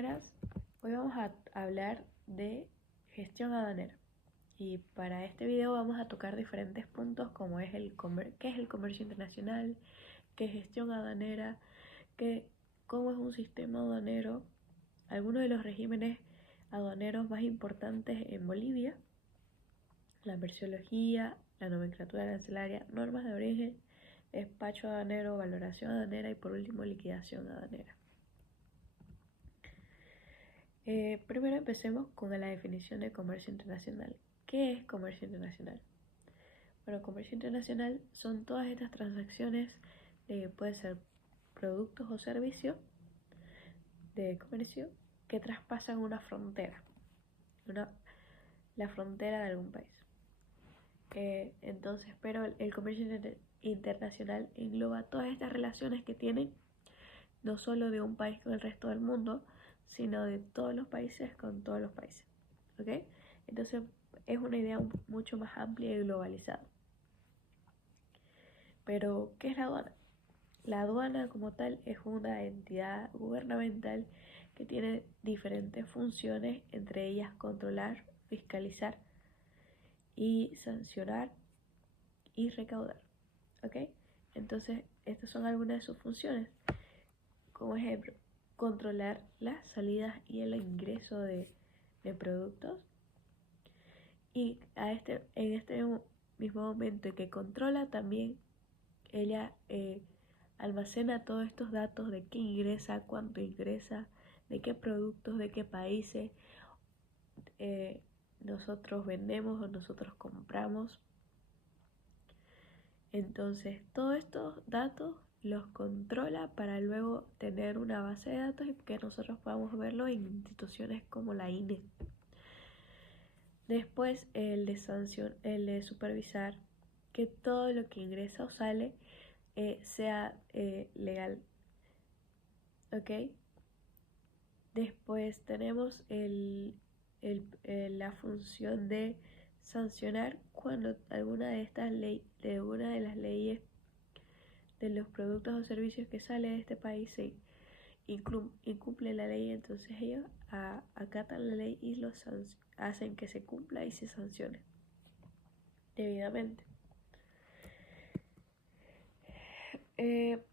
Buenas, hoy vamos a hablar de gestión aduanera y para este video vamos a tocar diferentes puntos como es qué es el comercio internacional, qué es gestión aduanera, cómo es un sistema aduanero, algunos de los regímenes aduaneros más importantes en Bolivia, la merciología, la nomenclatura arancelaria, normas de origen, despacho aduanero, valoración aduanera y por último liquidación aduanera. Primero empecemos con la definición de comercio internacional. ¿Qué es comercio internacional? Bueno, comercio internacional son todas estas transacciones, puede ser productos o servicios de comercio que traspasan una frontera, la frontera de algún país. Entonces, pero el comercio internacional engloba todas estas relaciones que tienen no solo de un país con el resto del mundo, sino de todos los países con todos los países. ¿Ok? Entonces es una idea mucho más amplia y globalizada. Pero, ¿qué es la aduana? La aduana como tal es una entidad gubernamental que tiene diferentes funciones, entre ellas controlar, fiscalizar y sancionar y recaudar. ¿Ok? Entonces, estas son algunas de sus funciones. Como ejemplo, controlar las salidas y el ingreso de productos. Y en este mismo momento que controla también, ella almacena todos estos datos de qué ingresa, cuánto ingresa, de qué productos, de qué países nosotros vendemos o nosotros compramos. Entonces, todos estos datos los controla para luego tener una base de datos y que nosotros podamos verlo en instituciones como la INE. Después el de supervisar que todo lo que ingresa o sale sea legal. ¿Ok? Después tenemos la función de sancionar cuando alguna de las leyes de los productos o servicios que sale de este país se incumple la ley, entonces ellos acatan la ley y hacen que se cumpla y se sancione debidamente.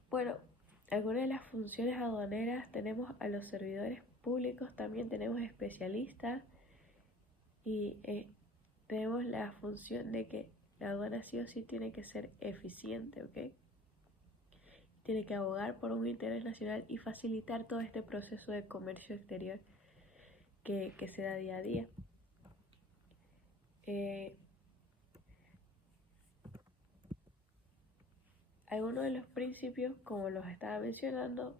Bueno, algunas de las funciones aduaneras tenemos a los servidores públicos, también tenemos especialistas y tenemos la función de que la aduana sí o sí tiene que ser eficiente, ¿ok? Tiene que abogar por un interés nacional y facilitar todo este proceso de comercio exterior que se da día a día. Algunos de los principios, como los estaba mencionando,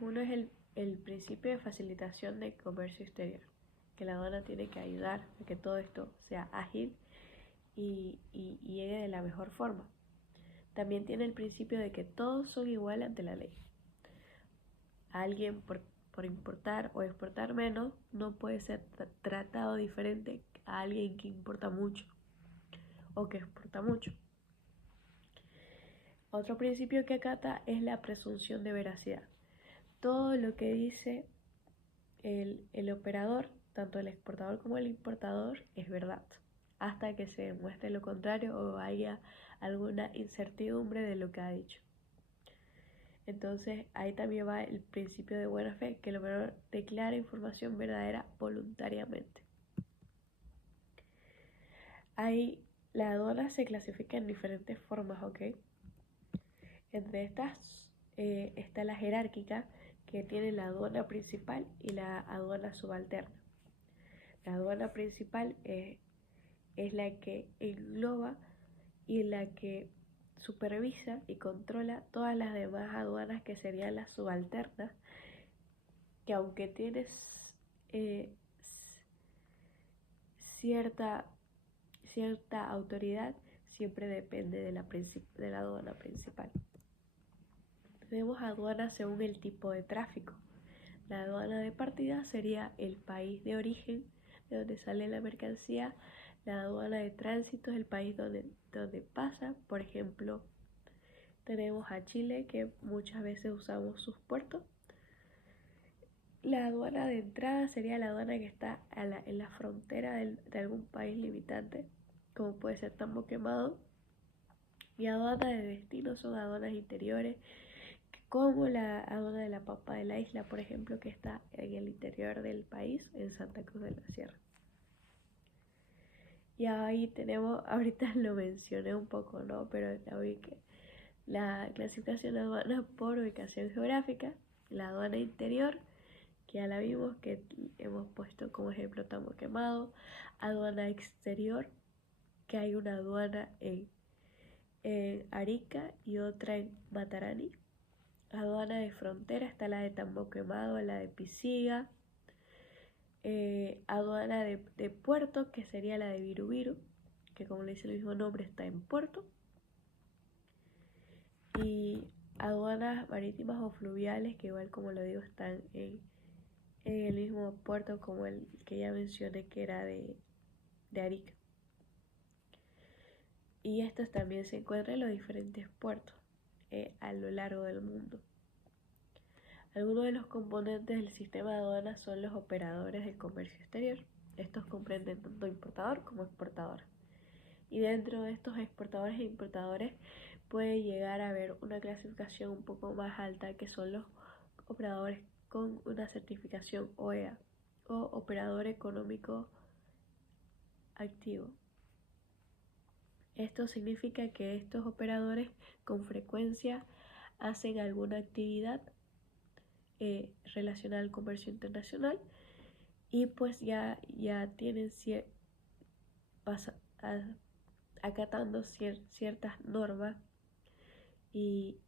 uno es el principio de facilitación de comercio exterior, que la aduana tiene que ayudar a que todo esto sea ágil y llegue de la mejor forma. También tiene el principio de que todos son iguales ante la ley. Alguien por importar o exportar menos no puede ser tratado diferente a alguien que importa mucho o que exporta mucho. Otro principio que acata es la presunción de veracidad. Todo lo que dice el operador, tanto el exportador como el importador, es verdad, hasta que se demuestre lo contrario o haya alguna incertidumbre de lo que ha dicho. Entonces ahí también va el principio de buena fe, que el operador declara información verdadera voluntariamente. Ahí la aduana se clasifica en diferentes formas, ¿ok? Entre estas está la jerárquica, que tiene la aduana principal y la aduana subalterna. La aduana principal es la que engloba y la que supervisa y controla todas las demás aduanas, que serían las subalternas, que aunque tienes cierta autoridad, siempre depende de la aduana principal. Tenemos aduanas según el tipo de tráfico. La aduana de partida sería el país de origen de donde sale la mercancía. La aduana de tránsito es el país donde pasa. Por ejemplo, tenemos a Chile, que muchas veces usamos sus puertos. La aduana de entrada sería la aduana que está en la frontera de algún país limitante, como puede ser Tambo Quemado. Y aduanas de destino son aduanas interiores, como la aduana de la Pampa de la Isla, por ejemplo, que está en el interior del país, en Santa Cruz de la Sierra. Y ahí tenemos, ahorita lo mencioné un poco, ¿no? Pero la clasificación de aduanas por ubicación geográfica, la aduana interior, que ya la vimos, que hemos puesto como ejemplo Tambo Quemado, aduana exterior, que hay una aduana en Arica y otra en Matarani. Aduana de frontera está la de Tambo Quemado, la de Pisiga. Aduana de puerto, que sería la de Virubiru, que como le dice el mismo nombre está en puerto. Y aduanas marítimas o fluviales, que igual como lo digo están en el mismo puerto como el que ya mencioné, que era de Arica. Y estos también se encuentran en los diferentes puertos a lo largo del mundo. Algunos de los componentes del sistema de aduanas son los operadores del comercio exterior. Estos comprenden tanto importador como exportador. Y dentro de estos exportadores e importadores puede llegar a haber una clasificación un poco más alta, que son los operadores con una certificación OEA o operador económico activo. Esto significa que estos operadores con frecuencia hacen alguna actividad relacionada al comercio internacional y pues ya tienen acatando ciertas normas y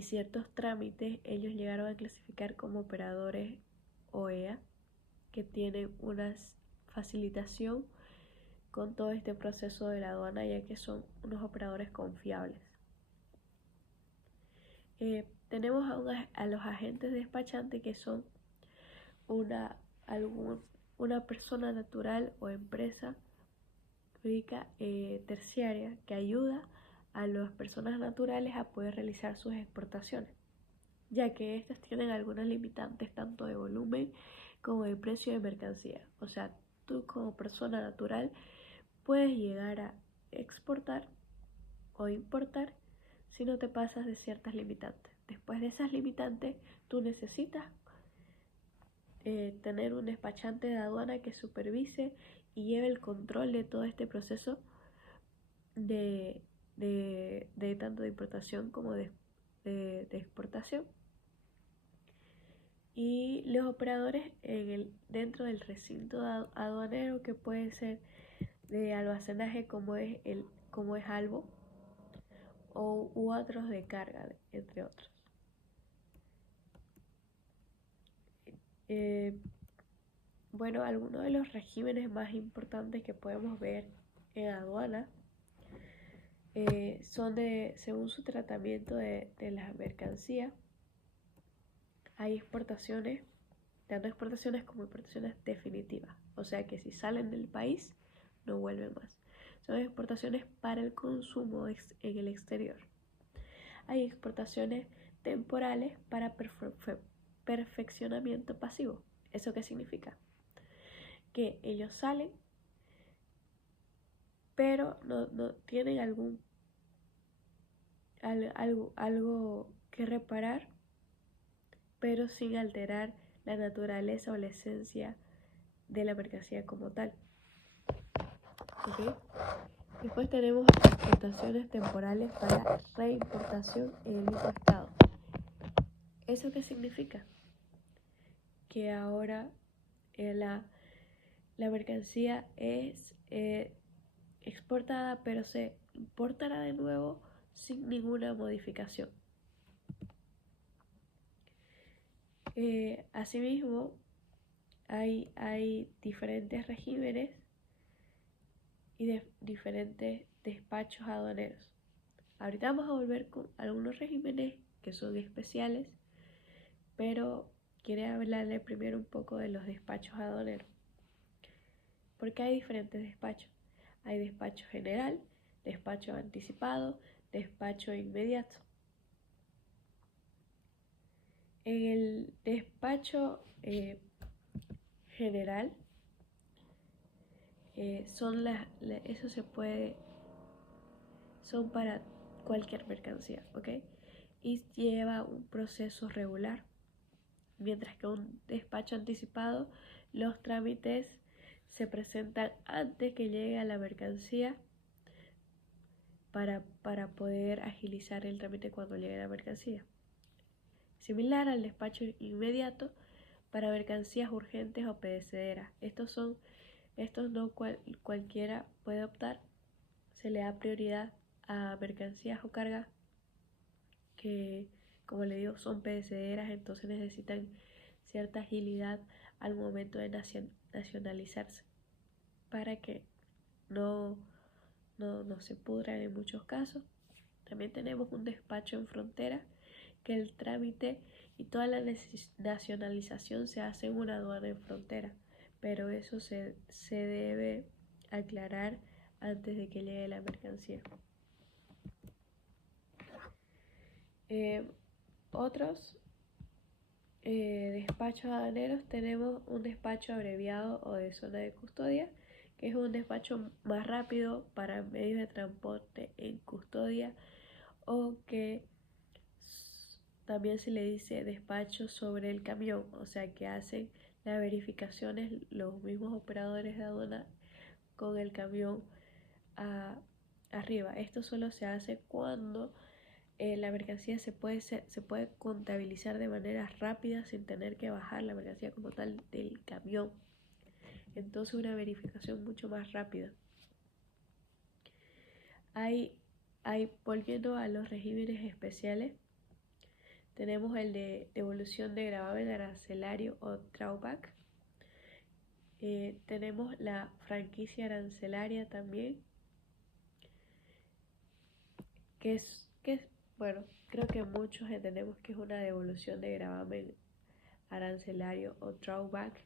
ciertos trámites. Ellos llegaron a clasificar como operadores OEA, que tienen una facilitación con todo este proceso de la aduana, ya que son unos operadores confiables. Tenemos a los agentes despachantes, que son una persona natural o empresa jurídica terciaria que ayuda a las personas naturales a poder realizar sus exportaciones, ya que estas tienen algunas limitantes tanto de volumen como de precio de mercancía. O sea, tú como persona natural puedes llegar a exportar o importar si no te pasas de ciertas limitantes. Después de esas limitantes, tú necesitas tener un despachante de aduana que supervise y lleve el control de todo este proceso de tanto de importación como de exportación. Y los operadores dentro del recinto aduanero, que puede ser de almacenaje como es Albo, u otros de carga, entre otros. Bueno, algunos de los regímenes más importantes que podemos ver en aduana son según su tratamiento de las mercancías. Hay exportaciones, tanto exportaciones como importaciones definitivas, o sea que si salen del país no vuelven más. Son exportaciones para el consumo en el exterior. Hay exportaciones temporales para perfeccionamiento pasivo. ¿Eso qué significa? Que ellos salen, pero no tienen algo que reparar, pero sin alterar la naturaleza o la esencia de la mercancía como tal. ¿Okay? Después tenemos exportaciones temporales para reimportación en el mismo estado. ¿Eso qué significa? Que ahora la mercancía es exportada, pero se importará de nuevo sin ninguna modificación. Asimismo, hay diferentes regímenes y diferentes despachos aduaneros. Ahorita vamos a volver con algunos regímenes que son especiales, pero quiero hablarle primero un poco de los despachos aduaneros, porque hay diferentes despachos. Hay despacho general, despacho anticipado, despacho inmediato. En el despacho general, eso se puede, son para cualquier mercancía, ¿ok? Y lleva un proceso regular, mientras que un despacho anticipado, los trámites se presentan antes que llegue a la mercancía para poder agilizar el trámite cuando llegue la mercancía. Similar al despacho inmediato para mercancías urgentes o perecederas. Estos no cualquiera puede optar. Se le da prioridad a mercancías o cargas que, como le digo, son perecederas, entonces necesitan cierta agilidad al momento de nacionalizarse para que no se pudran en muchos casos. También tenemos un despacho en frontera, que el trámite y toda la nacionalización se hace en una aduana en frontera, pero eso se debe aclarar antes de que llegue la mercancía. Otros despachos aduaneros, tenemos un despacho abreviado o de zona de custodia, que es un despacho más rápido para medios de transporte en custodia, o que también se le dice despacho sobre el camión, o sea que hacen las verificaciones los mismos operadores de aduana con el camión arriba. Esto solo se hace cuando la mercancía se puede contabilizar de manera rápida sin tener que bajar la mercancía como tal del camión. Entonces una verificación mucho más rápida. Volviendo a los regímenes especiales, tenemos el de devolución de gravamen arancelario o drawback. Tenemos la franquicia arancelaria también, que es, bueno, creo que muchos entendemos que es una devolución de gravamen arancelario o drawback,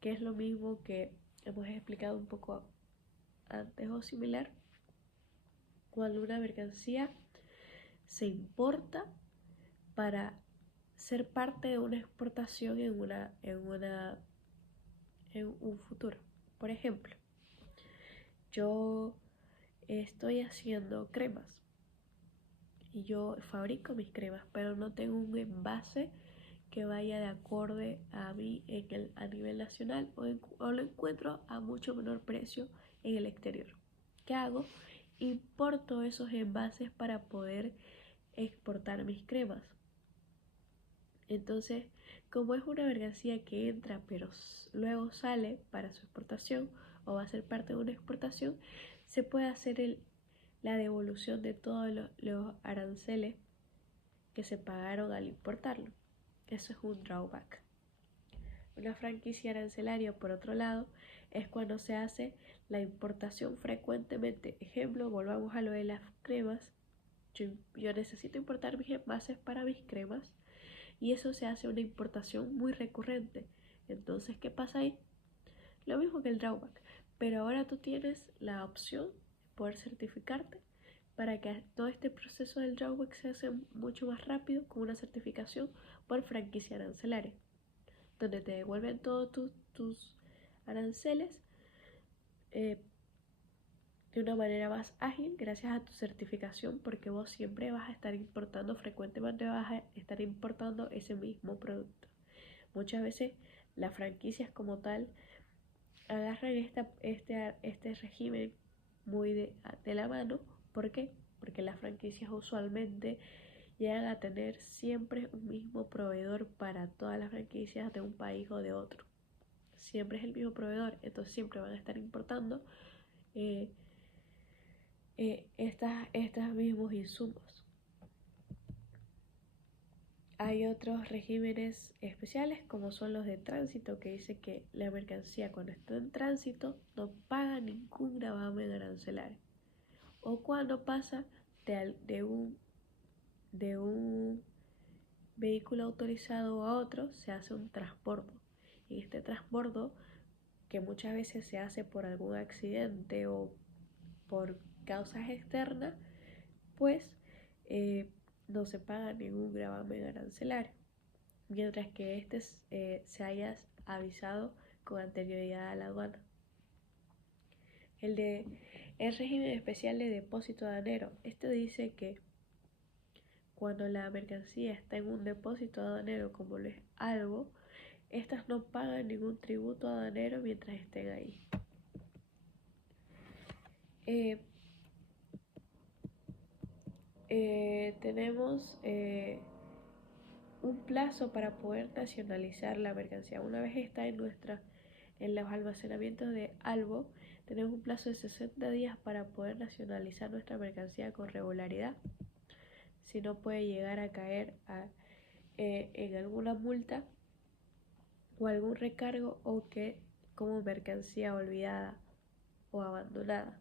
que es lo mismo que hemos explicado un poco antes o similar. Cuando una mercancía se importa para ser parte de una exportación en un futuro. Por ejemplo, yo estoy haciendo cremas y yo fabrico mis cremas, pero no tengo un envase que vaya de acorde a mí a nivel nacional, o lo encuentro a mucho menor precio en el exterior. ¿Qué hago? Importo esos envases para poder exportar mis cremas. Entonces, como es una mercancía que entra pero luego sale para su exportación o va a ser parte de una exportación, se puede hacer la devolución de todos los aranceles que se pagaron al importarlo. Eso es un drawback. Una franquicia arancelaria, por otro lado, es cuando se hace la importación frecuentemente. Ejemplo, volvamos a lo de las cremas. Yo necesito importar mis envases para mis cremas y eso se hace una importación muy recurrente. Entonces, ¿qué pasa ahí? Lo mismo que el drawback, pero ahora tú tienes la opción de poder certificarte para que todo este proceso del drawback se hace mucho más rápido con una certificación por franquicia arancelaria, donde te devuelven todos tus aranceles de una manera más ágil gracias a tu certificación, porque vos siempre vas a estar importando, frecuentemente vas a estar importando ese mismo producto. Muchas veces las franquicias como tal agarran este régimen muy de la mano. ¿Por qué? Porque las franquicias usualmente llegan a tener siempre un mismo proveedor para todas las franquicias de un país o de otro. Siempre es el mismo proveedor, entonces siempre van a estar importando estos mismos insumos. Hay otros regímenes especiales como son los de tránsito, que dice que la mercancía cuando está en tránsito no paga ningún gravamen arancelario, o cuando pasa de un vehículo autorizado a otro se hace un transbordo, y este transbordo, que muchas veces se hace por algún accidente o por causas externas, pues no se paga ningún gravamen arancelario. mientras que este se haya avisado con anterioridad a la aduana. El régimen especial de depósito aduanero. Este dice que cuando la mercancía está en un depósito aduanero como lo es algo, estas no pagan ningún tributo aduanero mientras estén ahí. Tenemos un plazo para poder nacionalizar la mercancía. Una vez está en los almacenamientos de Albo, tenemos un plazo de 60 días para poder nacionalizar nuestra mercancía con regularidad. Si no, puede llegar a caer en alguna multa o algún recargo, o que como mercancía olvidada o abandonada.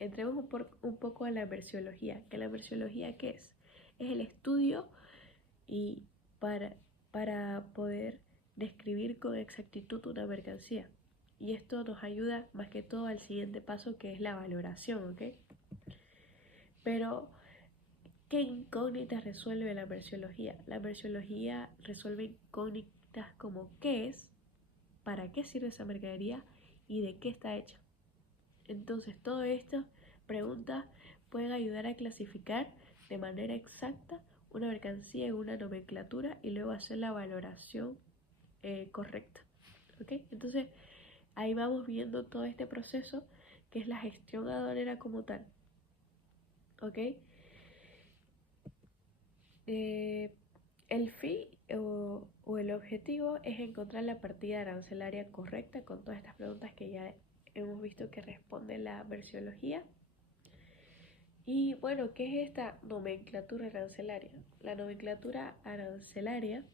Entremos un poco a la merciología. ¿Que la merciología qué es? Es el estudio y para poder describir con exactitud una mercancía. Y esto nos ayuda más que todo al siguiente paso, que es la valoración, ¿ok? Pero, ¿qué incógnitas resuelve la merciología? La merciología resuelve incógnitas como qué es, para qué sirve esa mercadería y de qué está hecha. Entonces, todas estas preguntas pueden ayudar a clasificar de manera exacta una mercancía en una nomenclatura y luego hacer la valoración correcta. ¿Okay? Entonces, ahí vamos viendo todo este proceso que es la gestión aduanera como tal. ¿Ok? El fin o el objetivo es encontrar la partida arancelaria correcta con todas estas preguntas que ya hemos visto que responde la merciología. Y bueno, ¿qué es esta nomenclatura arancelaria? La nomenclatura arancelaria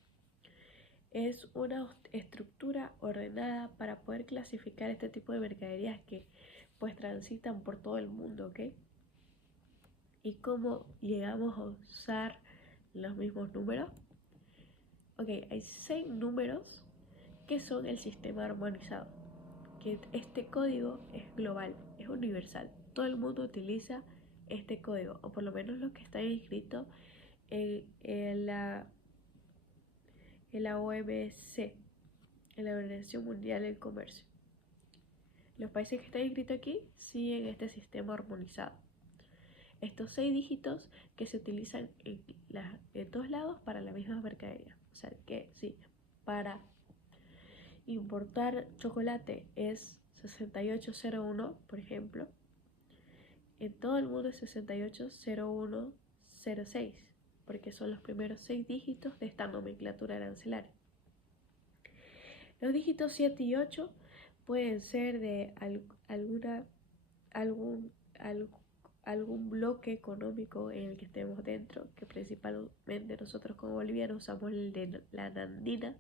es una estructura ordenada para poder clasificar este tipo de mercaderías que pues transitan por todo el mundo, ¿ok? ¿Y cómo llegamos a usar los mismos números? Ok, hay 6 números que son el sistema armonizado, que este código es global, es universal. Todo el mundo utiliza este código, o por lo menos los que están inscritos en la OMC, en la Organización Mundial del Comercio. Los países que están inscritos aquí siguen este sistema armonizado. Estos 6 dígitos que se utilizan en todos lados para la misma mercadería. O sea que sí, para importar chocolate es 6801, por ejemplo. En todo el mundo es 680106, porque son los primeros 6 dígitos de esta nomenclatura arancelaria. Los dígitos 7 y 8 pueden ser de algún bloque económico en el que estemos dentro, que principalmente nosotros como bolivianos usamos el de la Nandina.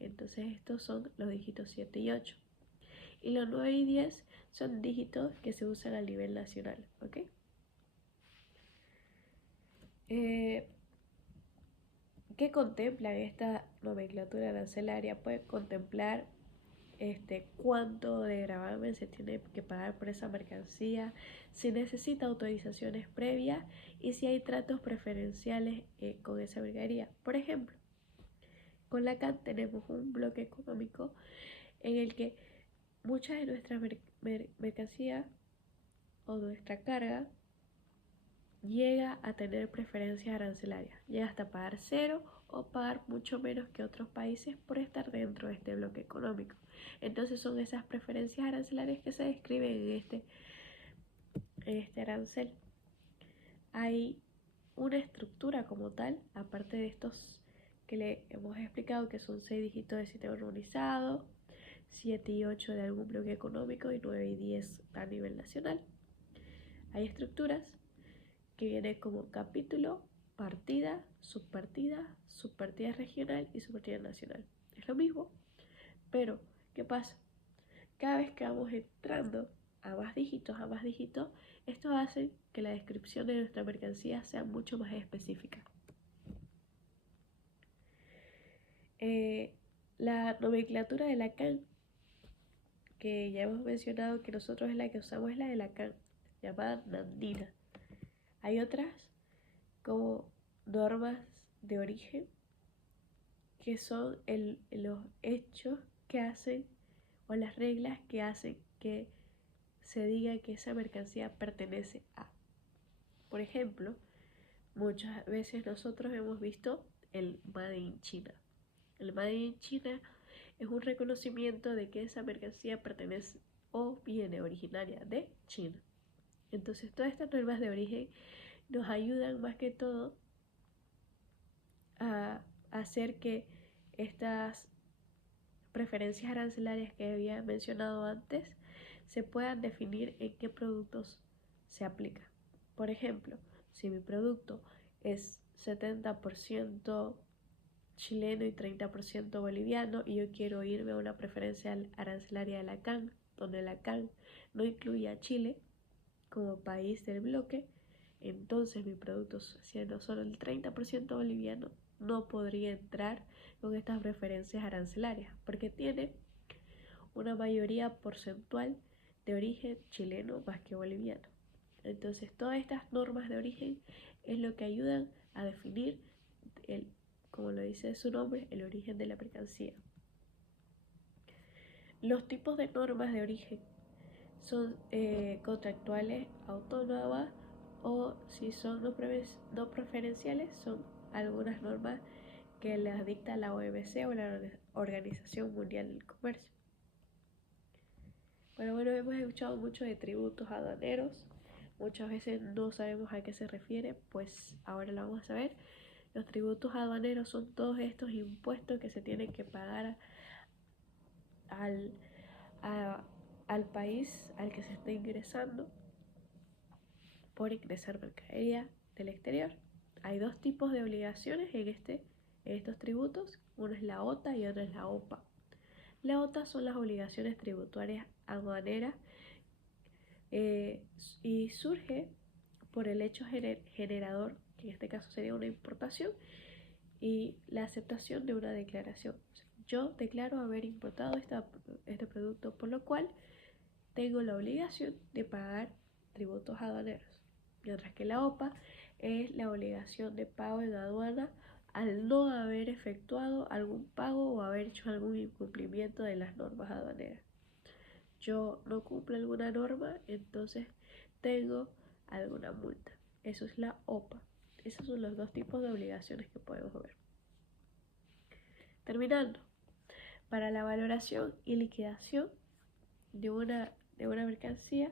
Entonces estos son los dígitos 7 y 8. Y los 9 y 10 son dígitos que se usan a nivel nacional, ¿ok? ¿Qué contempla esta nomenclatura arancelaria? Puede contemplar cuánto de gravamen se tiene que pagar por esa mercancía, si necesita autorizaciones previas y si hay tratos preferenciales con esa mercadería. Por ejemplo, con la CAN tenemos un bloque económico en el que mucha de nuestra mercancía o nuestra carga llega a tener preferencias arancelarias, llega hasta pagar 0 o pagar mucho menos que otros países por estar dentro de este bloque económico. Entonces son esas preferencias arancelarias que se describen en este arancel. Hay una estructura como tal, aparte de estos que le hemos explicado, que son 6 dígitos de sistema organizado, 7 y 8 de algún bloque económico y 9 y 10 a nivel nacional. Hay estructuras que vienen como capítulo, partida, subpartida regional y subpartida nacional. Es lo mismo, pero ¿qué pasa? Cada vez que vamos entrando a más dígitos, esto hace que la descripción de nuestra mercancía sea mucho más específica. La nomenclatura de la CAN, que ya hemos mencionado que nosotros es la que usamos, es la de la CAN, llamada Nandina. Hay otras como normas de origen, que son los hechos que hacen o las reglas que hacen que se diga que esa mercancía pertenece a. Por ejemplo, muchas veces nosotros hemos visto el Made in China. El Made in China es un reconocimiento de que esa mercancía pertenece o viene originaria de China. Entonces todas estas normas de origen nos ayudan más que todo a hacer que estas preferencias arancelarias que había mencionado antes se puedan definir en qué productos se aplica. Por ejemplo, si mi producto es 70% chileno y 30% boliviano y yo quiero irme a una preferencia arancelaria de la CAN, donde la CAN no incluye a Chile como país del bloque, entonces mi producto, siendo solo el 30% boliviano, no podría entrar con estas preferencias arancelarias porque tiene una mayoría porcentual de origen chileno más que boliviano. Entonces todas estas normas de origen es lo que ayudan a definir, como lo dice su nombre, el origen de la mercancía. Los tipos de normas de origen son contractuales, autónomas, o si son no preferenciales, son algunas normas que las dicta la OMC o la Organización Mundial del Comercio. Bueno, hemos escuchado mucho de tributos aduaneros. Muchas veces no sabemos a qué se refiere, pues ahora lo vamos a saber. Los tributos aduaneros son todos estos impuestos que se tienen que pagar al país al que se está ingresando por ingresar mercadería del exterior. Hay dos tipos de obligaciones en estos tributos, uno es la OTA y otro es la OPA. La OTA son las obligaciones tributarias aduaneras y surge por el hecho generador, que en este caso sería una importación, y la aceptación de una declaración. Yo declaro haber importado este producto, por lo cual tengo la obligación de pagar tributos aduaneros, mientras que la OPA es la obligación de pago en aduana al no haber efectuado algún pago o haber hecho algún incumplimiento de las normas aduaneras. Yo no cumplo alguna norma, entonces tengo alguna multa. Eso es la OPA. Esos son los dos tipos de obligaciones que podemos ver. Terminando, para la valoración y liquidación de una mercancía,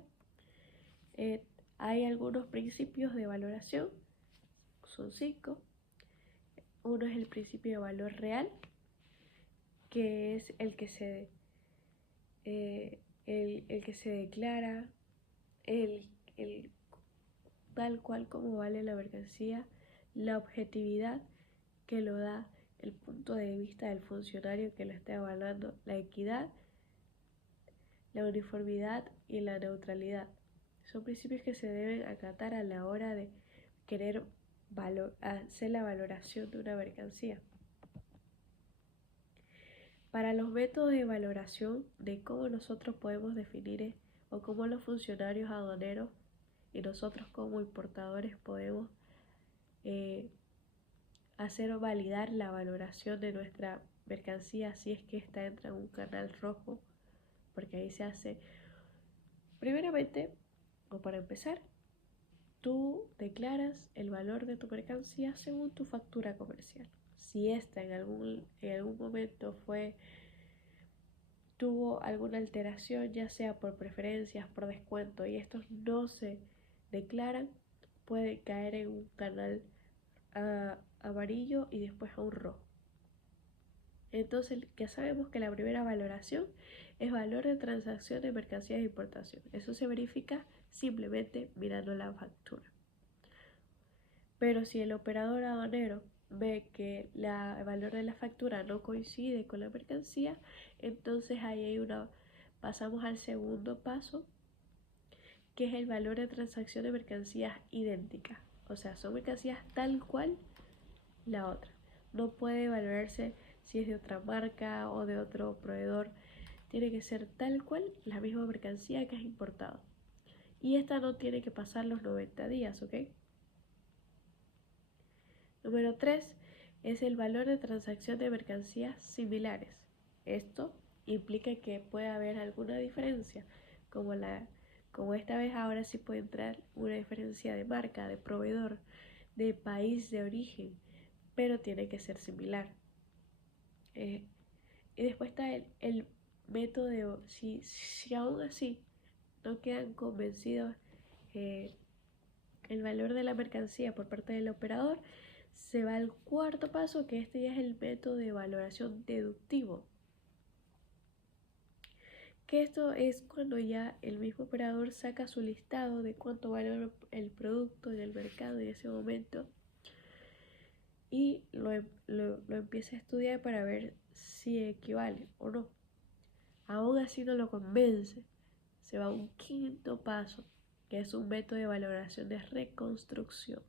hay algunos principios de valoración, son 5. Uno es el principio de valor real, que es el que se declara el tal cual como vale la mercancía, la objetividad que lo da el punto de vista del funcionario que lo está evaluando, la equidad, la uniformidad y la neutralidad. Son principios que se deben acatar a la hora de querer hacer la valoración de una mercancía. Para los métodos de valoración de cómo nosotros podemos definir o cómo los funcionarios aduaneros y nosotros como importadores podemos hacer validar la valoración de nuestra mercancía si es que esta entra en un canal rojo, porque ahí se hace, primeramente, o para empezar, tú declaras el valor de tu mercancía según tu factura comercial. Si esta en algún momento tuvo alguna alteración, ya sea por preferencias, por descuento, y estos no se declaran, puede caer en un canal amarillo y después a un rojo. Entonces ya sabemos que la primera valoración es valor de transacción de mercancías de importación. Eso se verifica simplemente mirando la factura. Pero si el operador aduanero ve que el valor de la factura no coincide con la mercancía, entonces pasamos al segundo paso, que es el valor de transacción de mercancías idénticas. O sea, son mercancías tal cual la otra. No puede valorarse si es de otra marca o de otro proveedor. Tiene que ser tal cual la misma mercancía que has importado. Y esta no tiene que pasar los 90 días, ¿ok? Número 3 es el valor de transacción de mercancías similares. Esto implica que puede haber alguna diferencia, como esta vez ahora sí puede entrar una diferencia de marca, de proveedor, de país de origen, pero tiene que ser similar. Y después está el método, si aún así no quedan convencidos el valor de la mercancía por parte del operador, se va al cuarto paso, que este ya es el método de valoración deductivo. Que esto es cuando ya el mismo operador saca su listado de cuánto vale el producto en el mercado en ese momento y lo empieza a estudiar para ver si equivale o no. Aún así no lo convence, se va a un quinto paso, que es un método de valoración de reconstrucción,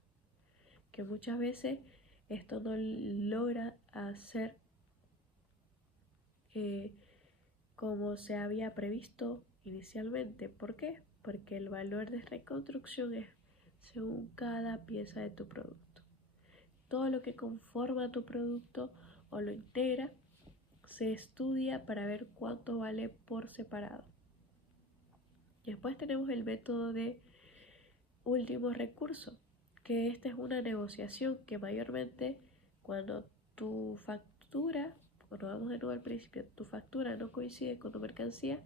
que muchas veces esto no logra hacer como se había previsto inicialmente. ¿Por qué? Porque el valor de reconstrucción es según cada pieza de tu producto. Todo lo que conforma tu producto o lo integra se estudia para ver cuánto vale por separado. Después tenemos el método de último recurso, que esta es una negociación que mayormente cuando tu factura, cuando vamos de nuevo al principio, tu factura no coincide con tu mercancía,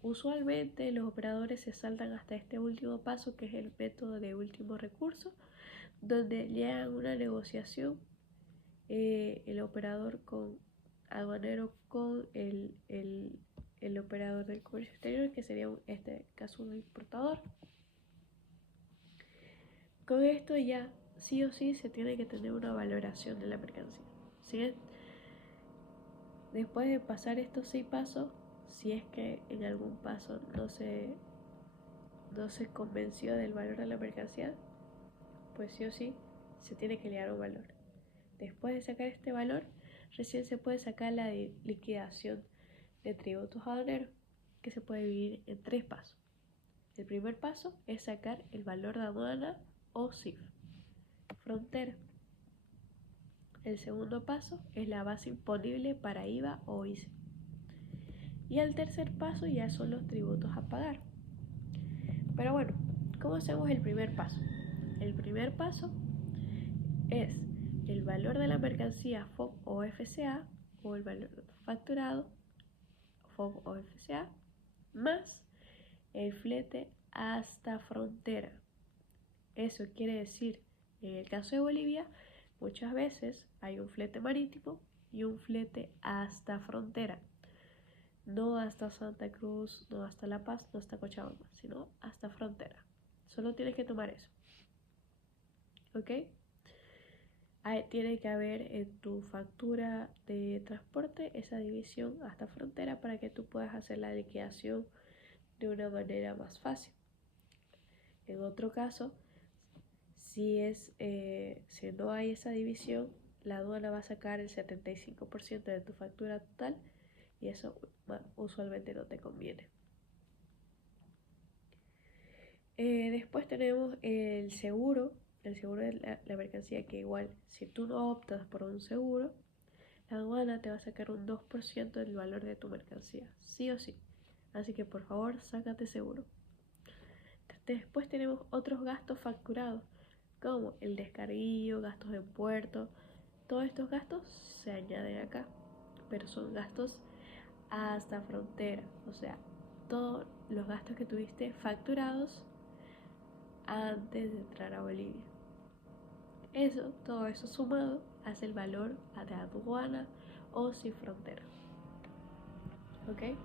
usualmente los operadores se saltan hasta este último paso, que es el método de último recurso, donde llegan a una negociación el operador con aduanero con el operador del comercio exterior, que sería en este caso un importador. Con esto ya sí o sí se tiene que tener una valoración de la mercancía. ¿Sí? Después de pasar estos 6 pasos, si es que en algún paso no se convenció del valor de la mercancía, pues sí o sí se tiene que liar un valor. Después de sacar este valor, recién se puede sacar la liquidación de tributos aduaneros, que se puede dividir en 3 pasos. El primer paso es sacar el valor de aduana o CIF, frontera. El segundo paso es la base imponible para IVA o ICE. Y el tercer paso ya son los tributos a pagar. Pero bueno, ¿cómo hacemos el primer paso? El primer paso es el valor de la mercancía FOB o FCA, o el valor facturado FOB o FCA, más el flete hasta frontera. Eso quiere decir, en el caso de Bolivia, muchas veces hay un flete marítimo y un flete hasta frontera. No hasta Santa Cruz, no hasta La Paz, no hasta Cochabamba, sino hasta frontera. Solo tienes que tomar eso. ¿Ok? Tiene que haber en tu factura de transporte esa división hasta frontera para que tú puedas hacer la liquidación de una manera más fácil. En otro caso, si no hay esa división, la aduana va a sacar el 75% de tu factura total y eso usualmente no te conviene. Después tenemos el seguro de la mercancía, que igual si tú no optas por un seguro, la aduana te va a sacar un 2% del valor de tu mercancía, sí o sí. Así que por favor, sácate seguro. Después tenemos otros gastos facturados, como el descarguillo, gastos de puerto. Todos estos gastos se añaden acá, pero son gastos hasta frontera, o sea, todos los gastos que tuviste facturados antes de entrar a Bolivia. Todo eso sumado hace el valor de aduana o sin frontera. ¿Ok?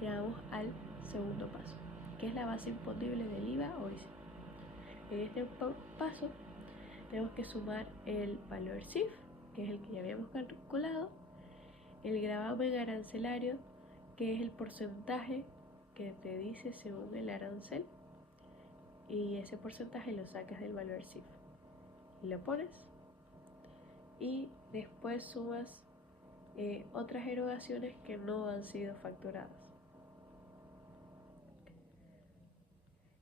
Llegamos al segundo paso, que es la base imponible del IVA o ICE. En este paso tenemos que sumar el valor CIF, que es el que ya habíamos calculado, el gravamen arancelario, que es el porcentaje que te dice según el arancel, y ese porcentaje lo sacas del valor CIF y lo pones, y después sumas otras erogaciones que no han sido facturadas.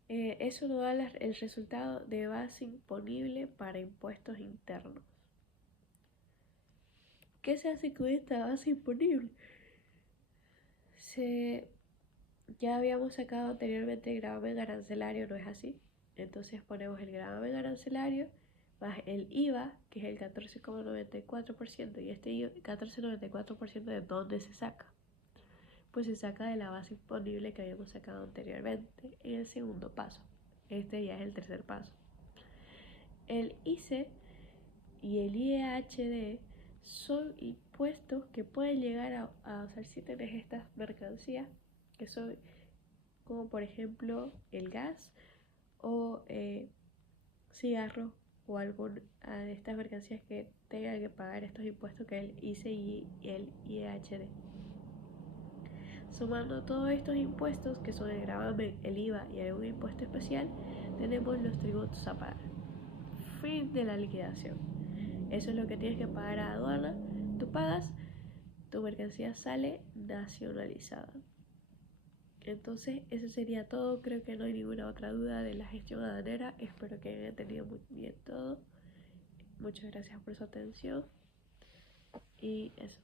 Eso nos da el resultado de base imponible para impuestos internos. ¿Qué se hace con esta base imponible? Ya habíamos sacado anteriormente el gravamen arancelario, ¿no es así? Entonces ponemos el gravamen arancelario más el IVA, que es el 14,94%. ¿Y este 14,94% de dónde se saca? Pues se saca de la base imponible que habíamos sacado anteriormente en el segundo paso. Este ya es el tercer paso. El ICE y el IEHD son impuestos que pueden llegar a usar si tenés estas mercancías, que son como por ejemplo el gas o cigarros o alguna de estas mercancías que tengan que pagar estos impuestos, que es el ICE y el IEHD. Sumando todos estos impuestos, que son el gravamen, el IVA y algún impuesto especial, tenemos los tributos a pagar. Fin de la liquidación. Eso es lo que tienes que pagar a aduana. Tú pagas, tu mercancía sale nacionalizada. Entonces, eso sería todo. Creo que no hay ninguna otra duda de la gestión aduanera. Espero que hayan entendido muy bien todo. Muchas gracias por su atención. Y eso.